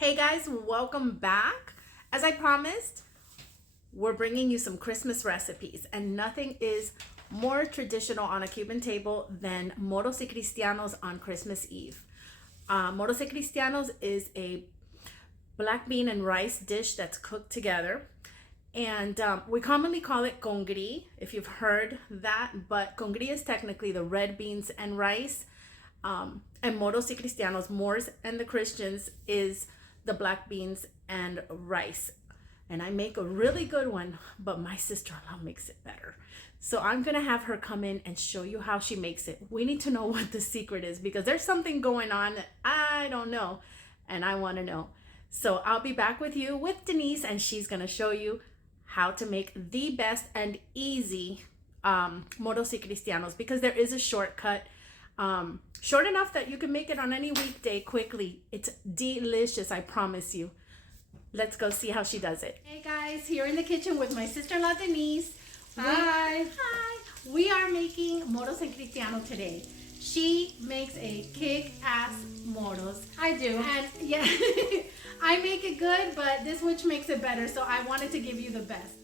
Hey guys, welcome back. As I promised, we're bringing you some Christmas recipes, and nothing is more traditional on a Cuban table than moros y cristianos on Christmas Eve. Moros y cristianos is a black bean and rice dish that's cooked together, and we commonly call it Congri, if you've heard that, but Congri is technically the red beans and rice, and moros y cristianos, Moors and the Christians, is the black beans and rice. And I make a really good one, but my sister-in-law makes it better. So I'm gonna have her come in and show you how she makes it. We need to know what the secret is because there's something going on that I don't know and I wanna know. So I'll be back with you with Denise, and she's gonna show you how to make the best and easy moros y cristianos, because there is a shortcut. Short enough that you can make it on any weekday quickly. It's delicious, I promise you. Let's go see how she does it. Hey guys, here in the kitchen with my sister-in-law Denise. Hi. Hi. We are making moros and cristiano today. She makes a kick-ass moros. I do. And yeah, I make it good, but this witch makes it better, so I wanted to give you the best.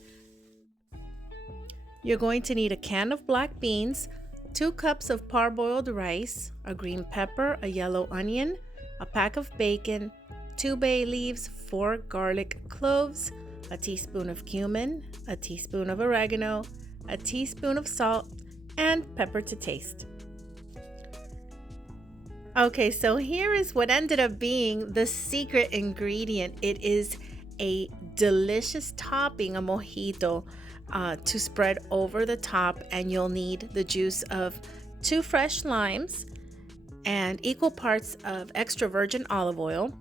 You're going to need a can of black beans, 2 cups of parboiled rice, a green pepper, a yellow onion, a pack of bacon, 2 bay leaves, 4 garlic cloves, a teaspoon of cumin, a teaspoon of oregano, a teaspoon of salt, and pepper to taste. Okay, so here is what ended up being the secret ingredient. It is a delicious topping, a mojito, to spread over the top, and you'll need the juice of 2 fresh limes and equal parts of extra virgin olive oil,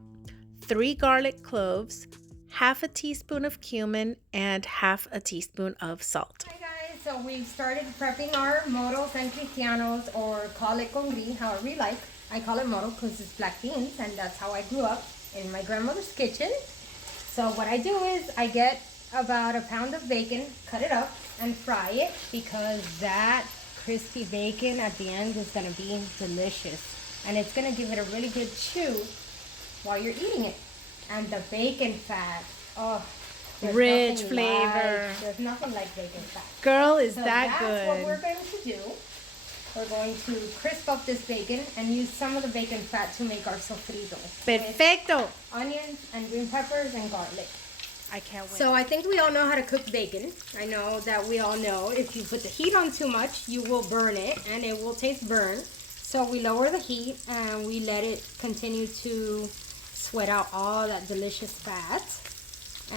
3 garlic cloves, half a teaspoon of cumin, and half a teaspoon of salt. Hi guys, so we've started prepping our moros and cristianos, or call it congri, however you like. I call it moro because it's black beans, and that's how I grew up, in my grandmother's kitchen. So what I do is I get about a pound of bacon, cut it up and fry it, because that crispy bacon at the end is going to be delicious, and it's going to give it a really good chew while you're eating it. And the bacon fat, oh, Rich flavor. There's nothing like bacon fat. Girl, is So that good? that's what we're going to do. We're going to crisp up this bacon and use some of the bacon fat to make our sofrito. Perfecto. Onions and green peppers and garlic. I can't wait. So I think we all know how to cook bacon. I know that we all know if you put the heat on too much, you will burn it and it will taste burnt. So we lower the heat and we let it continue to sweat out all that delicious fat.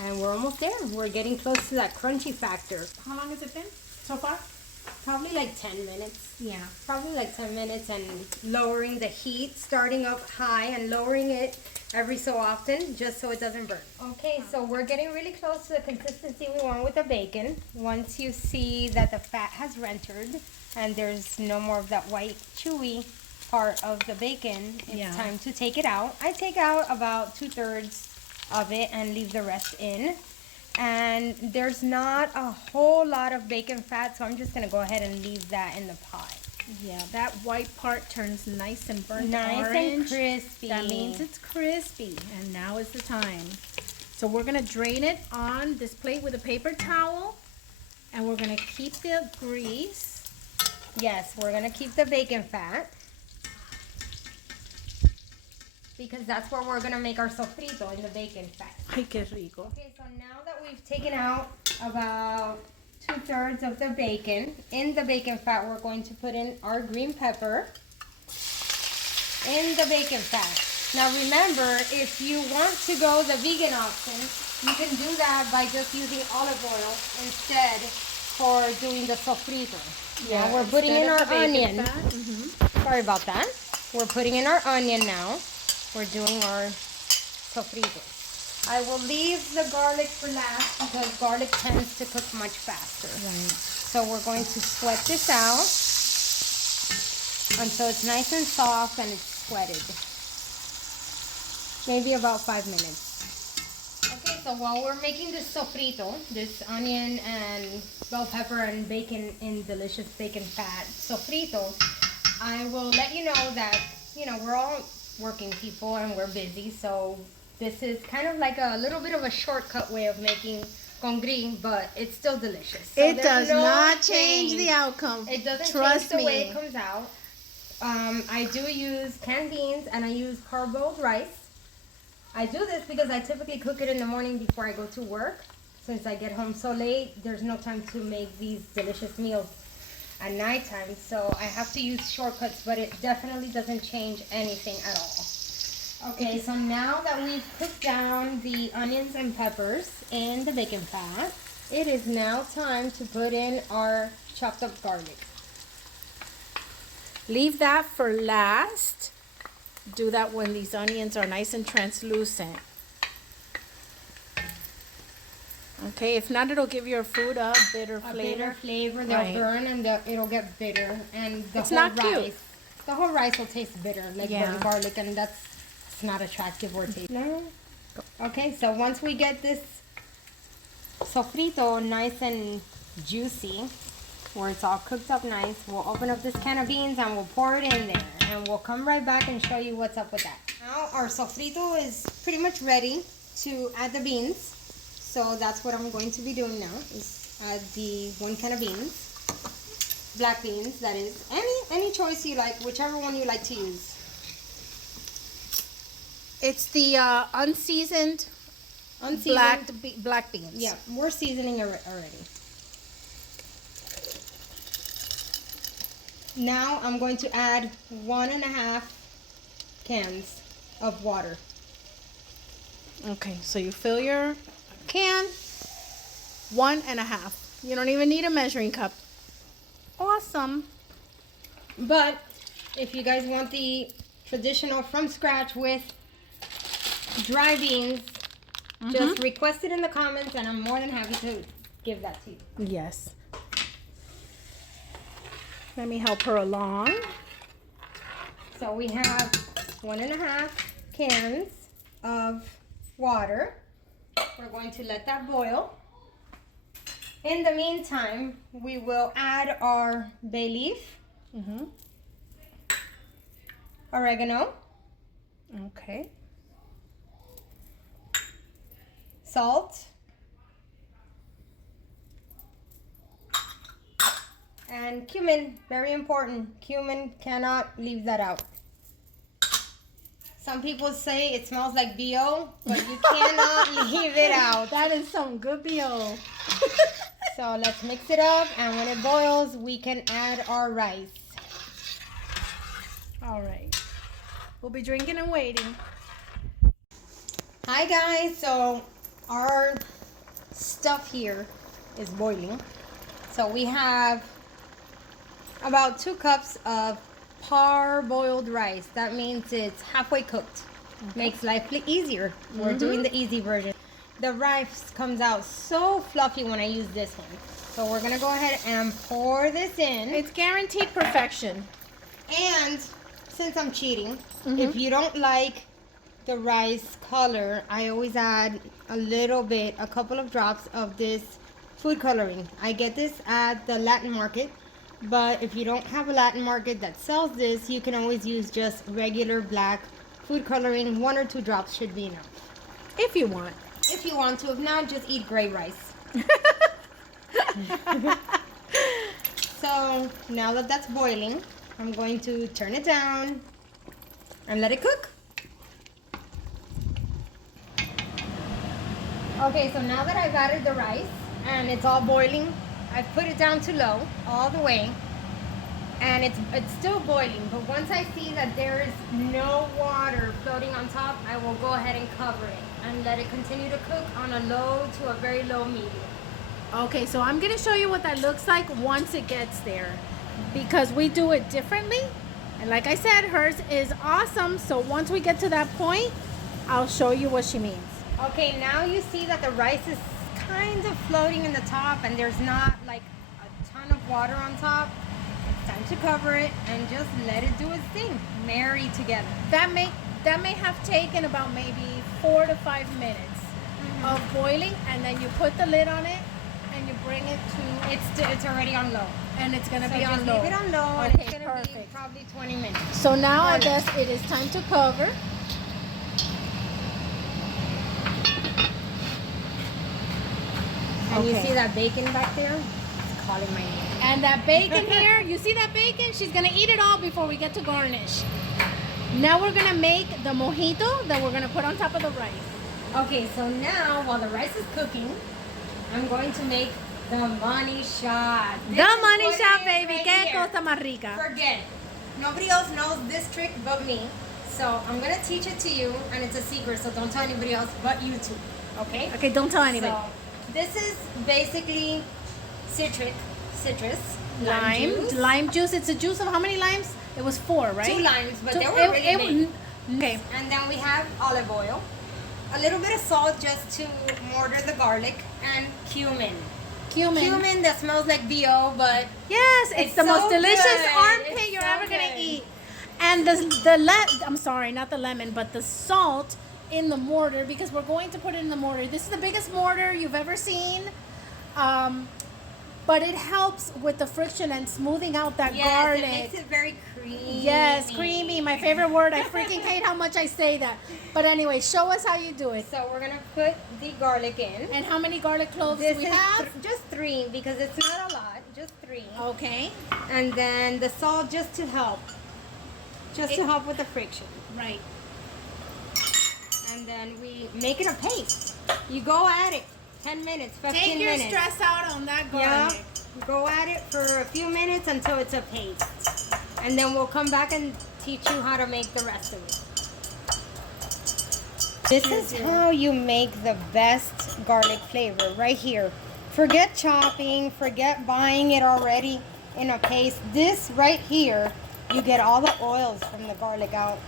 And we're almost there. We're getting close to that crunchy factor. How long has it been so far? Probably like 10 minutes. Yeah. Probably like 10 minutes, and lowering the heat, starting up high and lowering it every so often just so it doesn't burn. Okay, so we're getting really close to the consistency we want with the bacon. Once you see that the fat has rendered and there's no more of that white chewy part of the bacon, it's time to take it out. I take out about 2/3 of it and leave the rest in. And there's not a whole lot of bacon fat, so I'm just going to go ahead and leave that in the pot. Yeah, that white part turns nice and burnt Nice orange. and crispy. That means it's crispy, and now is the time. So we're going to drain it on this plate with a paper towel, and we're going to keep the grease. Yes, we're going to keep the bacon fat, because that's where we're going to make our sofrito, in the bacon fat. Ay, qué rico. Okay, so now that we've taken out about 2/3 of the bacon, in the bacon fat we're going to put in our green pepper in the bacon fat. Now remember, if you want to go the vegan option, you can do that by just using olive oil instead for doing the sofrito. Yeah, now we're putting in our onion. Sorry about that. We're putting in our onion now. We're doing our sofrito. I will leave the garlic for last because garlic tends to cook much faster. Right. So we're going to sweat this out until it's nice and soft and it's sweated. Maybe about 5 minutes. Okay, so while we're making this sofrito, this onion and bell pepper and bacon in delicious bacon fat sofrito, I will let you know that, we're all working people and we're busy, so This is kind of like a little bit of a shortcut way of making congri, but it's still delicious. So it does not change the outcome. It doesn't Trust change the me. way it comes out. I do use canned beans and I use parboiled rice. I do this because I typically cook it in the morning before I go to work. Since I get home so late, there's no time to make these delicious meals at nighttime. So I have to use shortcuts, but it definitely doesn't change anything at all. Okay, so now that we've cooked down the onions and peppers in the bacon fat, it is now time to put in our chopped up garlic. Leave that for last. Do that when these onions are nice and translucent. Okay, if not, it'll give your food a bitter flavor. Bitter flavor, they'll Right. burn and it'll get bitter. And the It's whole not cute. rice, the whole rice will taste bitter, like Yeah. garlic, and that's not attractive or tasty. No. Okay, so once we get this sofrito nice and juicy, where it's all cooked up nice, we'll open up this can of beans and we'll pour it in there. And we'll come right back and show you what's up with that. Now our sofrito is pretty much ready to add the beans. So that's what I'm going to be doing now, is add the 1 can of beans. Black beans, that is. Any choice you like, whichever one you like to use. It's the unseasoned black beans. Yeah, we're seasoning already. Now I'm going to add 1.5 cans of water. Okay, so you fill your can 1.5. You don't even need a measuring cup. Awesome. But if you guys want the traditional from scratch with dry beans, just request it in the comments and I'm more than happy to give that to you. Yes. Let me help her along. So we have 1.5 cans of water. We're going to let that boil. In the meantime, we will add our bay leaf, oregano, Okay. salt, and cumin. Very important. Cumin, cannot leave that out. Some people say it smells like BO, but you cannot leave it out. That is some good BO. So let's mix it up, and when it boils, we can add our rice. All right. We'll be drinking and waiting. Hi guys, so our stuff here is boiling. So we have about 2 cups of parboiled rice. That means it's halfway cooked. Makes life easier. We're doing the easy version. The rice comes out so fluffy when I use this one. So we're gonna go ahead and pour this in. It's guaranteed perfection. And since I'm cheating, if you don't like the rice color, I always add a couple of drops of this food coloring. I get this at the Latin market, but if you don't have a Latin market that sells this, you can always use just regular black food coloring. 1 or 2 drops should be enough. If you want. If you want to, if not, just eat gray rice. So now that that's boiling, I'm going to turn it down and let it cook. Okay, so now that I've added the rice and it's all boiling, I've put it down to low all the way, and it's still boiling. But once I see that there is no water floating on top, I will go ahead and cover it and let it continue to cook on a low to a very low medium. Okay, so I'm going to show you what that looks like once it gets there, because we do it differently. And like I said, hers is awesome. So once we get to that point, I'll show you what she means. Okay, now you see that the rice is kind of floating in the top and there's not like a ton of water on top. It's time to cover it and just let it do its thing. Marry together. That may have taken about maybe 4 to 5 minutes of boiling, and then you put the lid on it and you bring it to It's already on low. and it's gonna be So on just low. leave it on low, and Okay, it's gonna be perfect. probably 20 minutes. So now I Perfect. guess it is time to cover. And you Okay. see that bacon back there? It's calling my name. And that bacon here, you see that bacon? She's gonna eat it all before we get to garnish. Now we're gonna make the mojito that we're gonna put on top of the rice. Okay, so now while the rice is cooking, I'm going to make the money shot. This The is money what it shot, is baby. right Que here. cosa más rica. Forget. Nobody else knows this trick but me. So I'm gonna teach it to you, and it's a secret, so don't tell anybody else but you two. Okay? Okay, don't tell anybody. So this is basically citrus, Lime juice. It's a juice of how many limes? It was 4, right? 2 limes, but Two- they were really big. Okay. And then we have olive oil, a little bit of salt just to mortar the garlic, and cumin. Cumin that smells like BO, but Yes, it's the so most delicious good. armpit It's you're so ever gonna good. eat. And I'm sorry, not the lemon, but the salt in the mortar, because we're going to put it in the mortar. This is the biggest mortar you've ever seen. But it helps with the friction and smoothing out that garlic. It makes it very creamy. Yes, creamy. My favorite word. I freaking hate how much I say that. But anyway, show us how you do it. So we're gonna put the garlic in. And how many garlic cloves do we have? Just 3 because it's not a lot. Just 3. Okay. And then the salt just to help. To help with the friction. Right. And then we make it a paste. You go at it. 10 minutes, 15 Take your minutes. stress out on that Yeah. garlic. Go at it for a few minutes until it's a paste. And then we'll come back and teach you how to make the rest of it. This is how you make the best garlic flavor, right here. Forget chopping, forget buying it already in a paste. This right here, you get all the oils from the garlic out.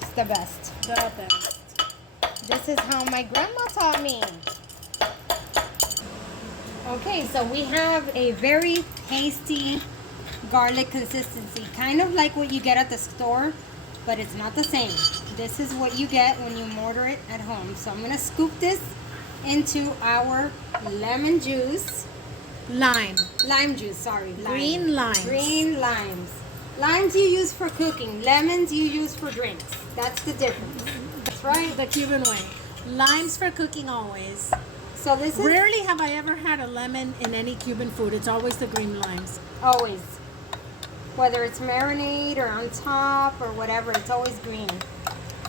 It's the best. The best. This is how my grandma taught me. Okay, so we have a very pasty garlic consistency, kind of like what you get at the store, but it's not the same. This is what you get when you mortar it at home. So I'm going to scoop this into our lemon juice. Lime. Lime juice, sorry. Lime. Green limes. Green limes. Limes you use for cooking. Lemons you use for drinks. That's the difference. That's right. The Cuban way. Limes for cooking always. So this is Rarely have I ever had a lemon in any Cuban food. It's always the green limes. always. Whether it's marinade or on top or whatever, it's always green.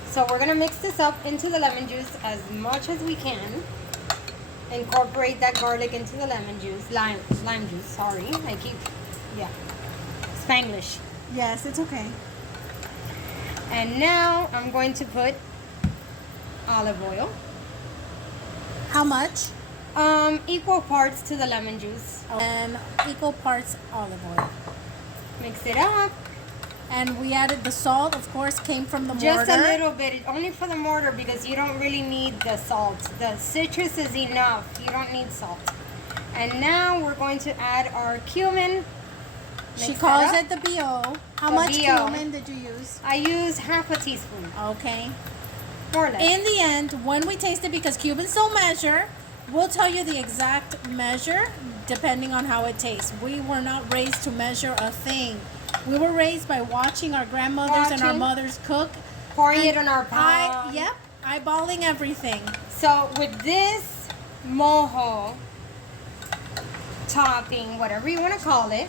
So we're gonna mix this up into the lemon juice as much as we can. Incorporate that garlic into the lemon juice, lime juice, sorry. Spanglish. Yes, it's okay. And now I'm going to put olive oil. How much? Equal parts to the lemon juice. And equal parts olive oil. Mix it up. And we added the salt, of course, came from the mortar. Just a little bit, only for the mortar because you don't really need the salt. The citrus is enough. You don't need salt. And now we're going to add our cumin. She Mix calls that it the BO. How The much BO. cumin did you use? I use half a teaspoon, Okay. more or less. In the end, when we taste it, because Cubans don't measure, we'll tell you the exact measure depending on how it tastes. We were not raised to measure a thing. We were raised by watching our grandmothers and our Watching. mothers cook. Pouring And it in our pot. Eyeballing everything. So with this mojo topping, whatever you want to call it,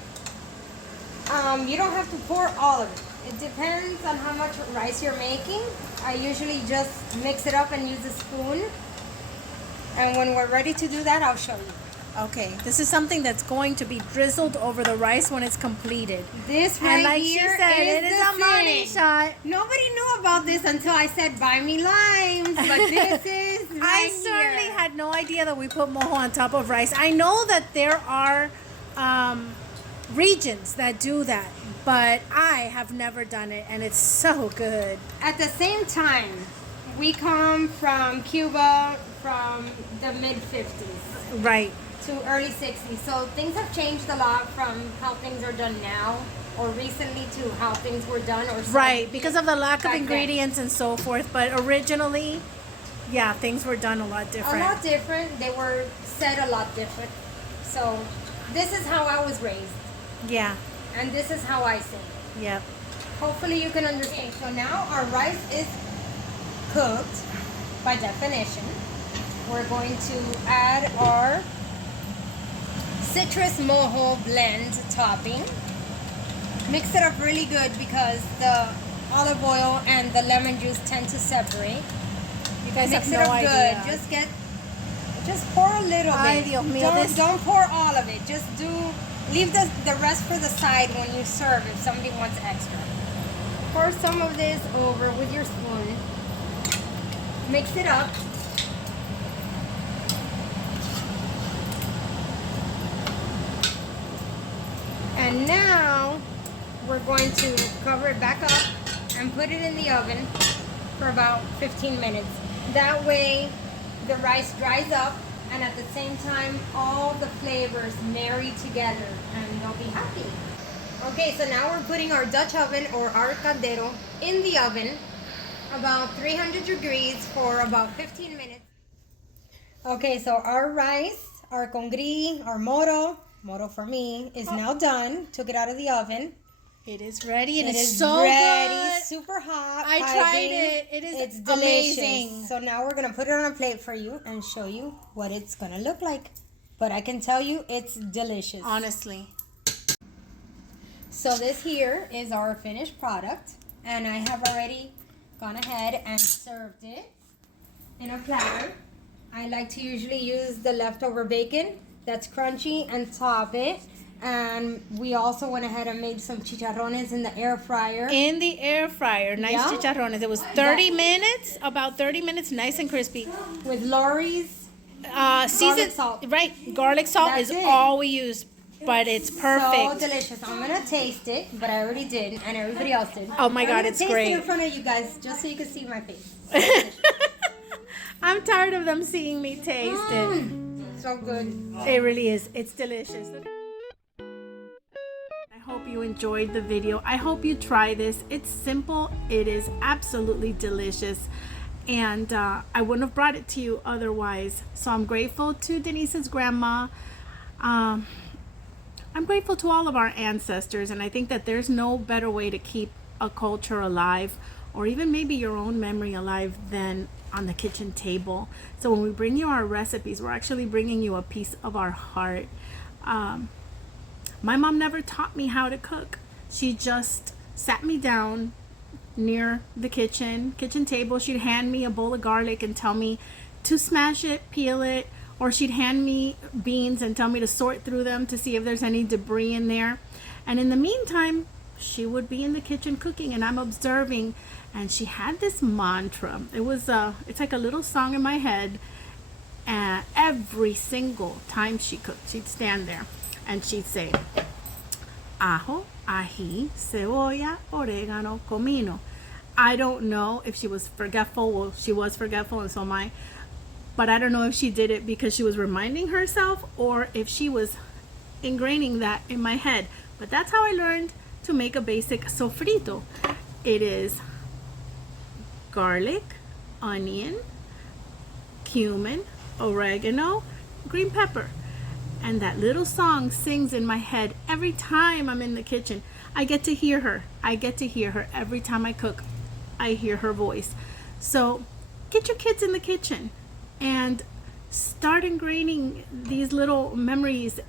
you don't have to pour all of it. It depends on how much rice you're making. I usually just mix it up and use a spoon. And when we're ready to do that, I'll show you. Okay, this is something that's going to be drizzled over the rice when it's completed. This And right like here she said, it is the a money thing. shot. Nobody knew about this until I said, buy me limes. But this is right I certainly here. had no idea that we put mojo on top of rice. I know that there are regions that do that, but I have never done it, and it's so good. At the same time, we come from Cuba from the mid-50s Right. to early 60s. So things have changed a lot from how things are done now or recently to how things were done. Right, because of the lack of back then. ingredients and so forth. But originally, yeah, things were done a lot A different. lot different. They were said a lot different. So this is how I was raised. Yeah, And this is how I say it. yep. Hopefully you can understand. So now our rice is cooked by definition. We're going to add our citrus mojo blend topping. Mix it up really good because the olive oil and the lemon juice tend to separate. You guys Mix have it no up idea. good. Just pour a little Ay, bit. Dios mío, Don't pour all of it. Just leave the rest for the side when you serve if somebody wants extra. Pour some of this over with your spoon. Mix it up. And now we're going to cover it back up and put it in the oven for about 15 minutes. That way the rice dries up and at the same time all the flavors marry together and they'll be happy. Okay, so now we're putting our Dutch oven or our caldero in the oven about 300 degrees for about 15 minutes. Okay, so our rice, our congri, our moro for me, is now done. Took it out of the oven. It is ready and It it's is so ready, good. super hot. I tried it. It's delicious. amazing. So now we're gonna put it on a plate for you and show you what it's gonna look like. But I can tell you it's delicious. Honestly. So this here is our finished product, and I have already gone ahead and served it in a platter. I like to usually use the leftover bacon that's crunchy and top it. And we also went ahead and made some chicharrones in the air fryer. In the air fryer, nice Yeah. chicharrones. It was 30 minutes, about 30 minutes, nice and crispy. With Lori's Seasoned salt. right? Garlic salt That's is it. all we use, but it's So perfect. delicious. I'm gonna taste it, but I already did, and everybody else did. Oh my God, I'm it's gonna great. taste it in front of you guys, just so you can see my face. I'm tired of them seeing me taste it. So good. It really is. It's delicious. I hope you enjoyed the video. I hope you try this. It's simple. It is absolutely delicious. And I wouldn't have brought it to you otherwise. So I'm grateful to Denise's grandma. I'm grateful to all of our ancestors. And I think that there's no better way to keep a culture alive, or even maybe your own memory alive, than on the kitchen table. So when we bring you our recipes, we're actually bringing you a piece of our heart. My mom never taught me how to cook. She just sat me down near the kitchen table. She'd hand me a bowl of garlic and tell me to smash it, peel it, or she'd hand me beans and tell me to sort through them to see if there's any debris in there. And in the meantime, she would be in the kitchen cooking and I'm observing. And she had this mantra. It's like a little song in my head. And every single time she cooked, she'd stand there and she'd say, ajo, ají, cebolla, oregano, comino. I don't know if she was forgetful. Well, she was forgetful, and so am I. But I don't know if she did it because she was reminding herself or if she was ingraining that in my head. But that's how I learned to make a basic sofrito. It is garlic, onion, cumin, oregano, green pepper. And that little song sings in my head every time I'm in the kitchen. I get to hear her. Every time I cook. I hear her voice. So get your kids in the kitchen and start ingraining these little memories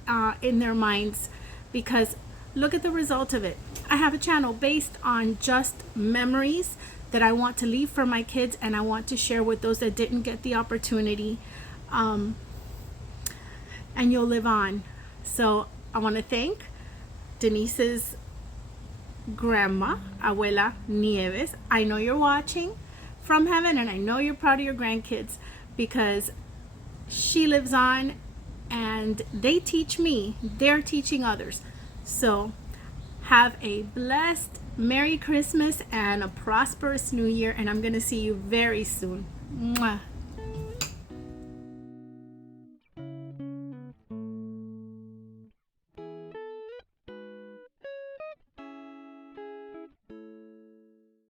in their minds, because look at the result of it. I have a channel based on just memories that I want to leave for my kids, and I want to share with those that didn't get the opportunity. And you'll live on. So I want to thank Denise's grandma, Abuela Nieves. I know you're watching from heaven, and I know you're proud of your grandkids, because she lives on and they teach me. They're teaching others. So have a blessed Merry Christmas and a prosperous New Year, and I'm going to see you very soon. Mwah.